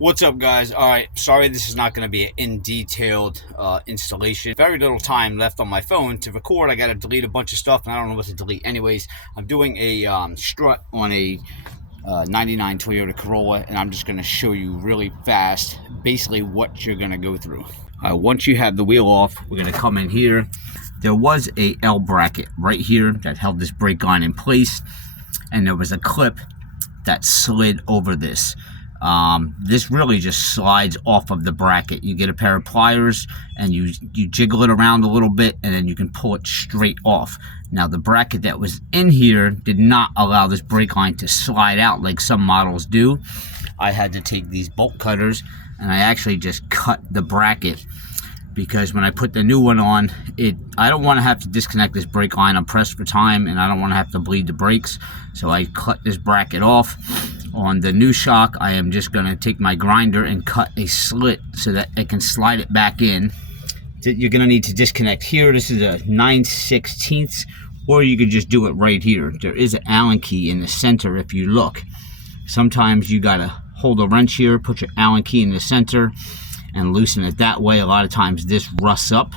What's up, guys? All right, sorry this is not going to be an in-detailed installation. Very little time left on my phone to record. I got to delete a bunch of stuff and I don't know what to delete. Anyways, I'm doing a strut on a 99 Toyota Corolla, and I'm just going to show you really fast basically what you're going to go through. Once you have the wheel off, we're going to come in here. There was a L bracket right here that held this brake line in place, and there was a clip that slid over this. This really just slides off of the bracket. You get a pair of pliers and you jiggle it around a little bit, and then you can pull it straight off. Now the bracket that was in here did not allow this brake line to slide out like some models do. I had to take these bolt cutters and I actually just cut the bracket, because when I put the new one on, I don't want to have to disconnect this brake line. I'm pressed for time and I don't want to have to bleed the brakes, so I cut this bracket off. On the new shock, I am just going to take my grinder and cut a slit so that I can slide it back in. You're going to need to disconnect here. This is a 9/16, or you could just do it right here. There is an Allen key in the center if you look. Sometimes you got to hold a wrench here, put your Allen key in the center, and loosen it that way. A lot of times this rusts up.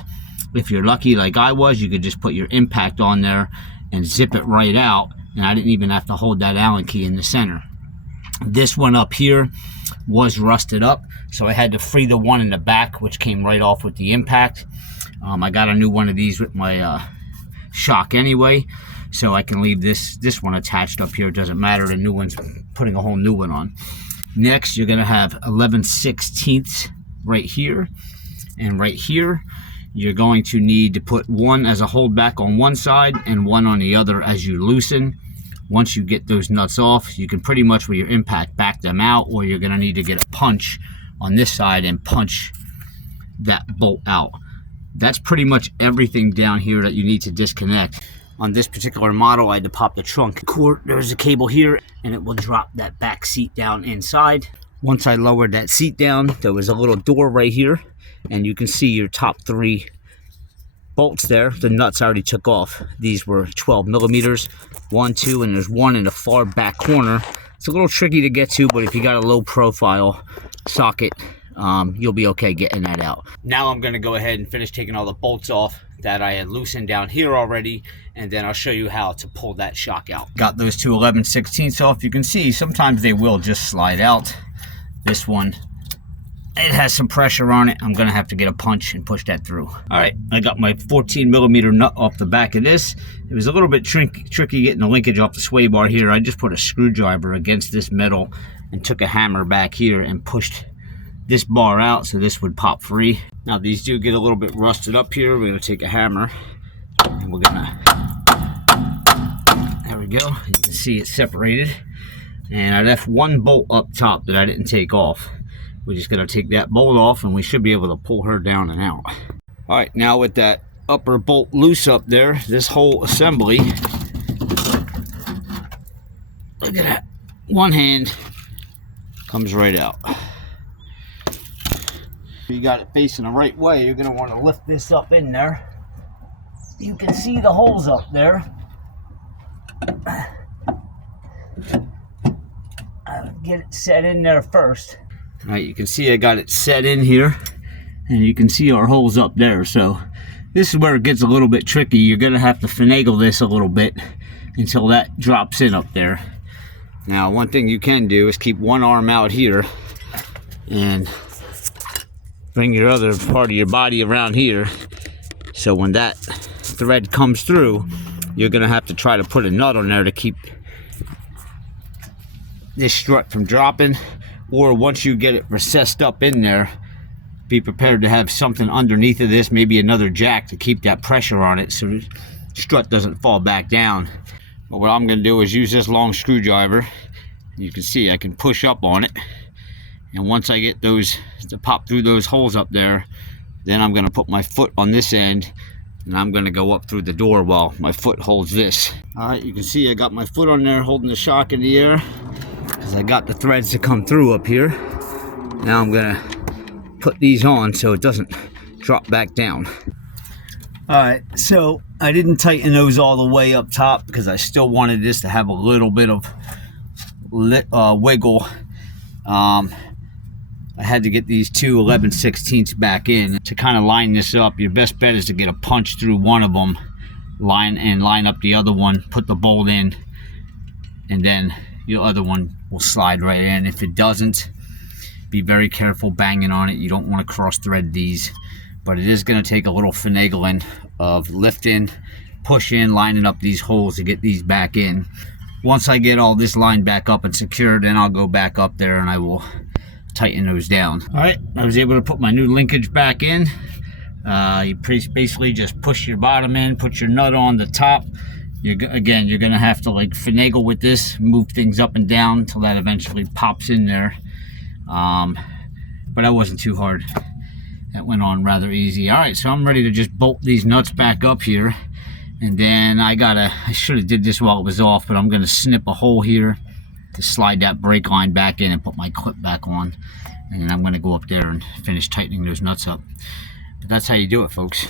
If you're lucky like I was, you could just put your impact on there and zip it right out, and I didn't even have to hold that Allen key in the center. This one up here was rusted up, so I had to free the one in the back, which came right off with the impact. I got a new one of these with my shock anyway, so I can leave this one attached up here. It doesn't matter, the new one's putting a whole new one on. Next, you're going to have 11/16 right here, and right here you're going to need to put one as a holdback on one side and one on the other as you loosen. Once you get those nuts off, you can pretty much with your impact back them out, or you're going to need to get a punch on this side and punch that bolt out. That's pretty much everything down here that you need to disconnect. On this particular model, I had to pop the trunk cord. There's a cable here, and it will drop that back seat down inside. Once I lowered that seat down, there was a little door right here, and you can see your top three bolts there. The nuts I already took off. These were 12 millimeters, 1, 2, and there's one in the far back corner. It's a little tricky to get to, but if you got a low profile socket, you'll be okay getting that out. Now I'm going to go ahead and finish taking all the bolts off that I had loosened down here already, and then I'll show you how to pull that shock out. Got those two 11/16 off. You can see sometimes they will just slide out. This one, it has some pressure on it. I'm going to have to get a punch and push that through. All right, I got my 14 millimeter nut off the back of this. It was a little bit tricky getting the linkage off the sway bar here. I just put a screwdriver against this metal and took a hammer back here and pushed this bar out so this would pop free. Now these do get a little bit rusted up here. We're going to take a hammer and we're going to, there we go. You can see it's separated. And I left one bolt up top that I didn't take off. We're just going to take that bolt off and we should be able to pull her down and out. All right, now with that upper bolt loose up there, this whole assembly, look at that, one hand comes right out. If you got it facing the right way, you're going to want to lift this up in there. You can see the holes up there. I'll get it set in there first. All right, you can see I got it set in here, and you can see our holes up there. So this is where it gets a little bit tricky. You're going to have to finagle this a little bit until that drops in up there. Now, one thing you can do is keep one arm out here and bring your other part of your body around here. So when that thread comes through, you're going to have to try to put a nut on there to keep this strut from dropping. Or once you get it recessed up in there, be prepared to have something underneath of this, maybe another jack to keep that pressure on it so the strut doesn't fall back down. But what I'm going to do is use this long screwdriver. You can see I can push up on it. And once I get those to pop through those holes up there, then I'm going to put my foot on this end and I'm going to go up through the door while my foot holds this. All right, you can see I got my foot on there holding the shock in the air, because I got the threads to come through up here. Now I'm going to put these on so it doesn't drop back down. Alright, so I didn't tighten those all the way up top because I still wanted this to have a little bit of wiggle I had to get these two 11/16 back in. To kind of line this up, your best bet is to get a punch through one of them, line up the other one, put the bolt in, and then your other one will slide right in. If it doesn't, be very careful banging on it. You don't want to cross thread these, but it is going to take a little finagling of lifting, pushing, lining up these holes to get these back in. Once I get all this lined back up and secured, then I'll go back up there and I will tighten those down. All right, I was able to put my new linkage back in. You basically just push your bottom in, put your nut on the top. You're gonna have to like finagle with this, move things up and down until that eventually pops in there. But that wasn't too hard. That went on rather easy. All right, so I'm ready to just bolt these nuts back up here. And then I should have did this while it was off, but I'm gonna snip a hole here to slide that brake line back in and put my clip back on. And then I'm gonna go up there and finish tightening those nuts up. But that's how you do it, folks.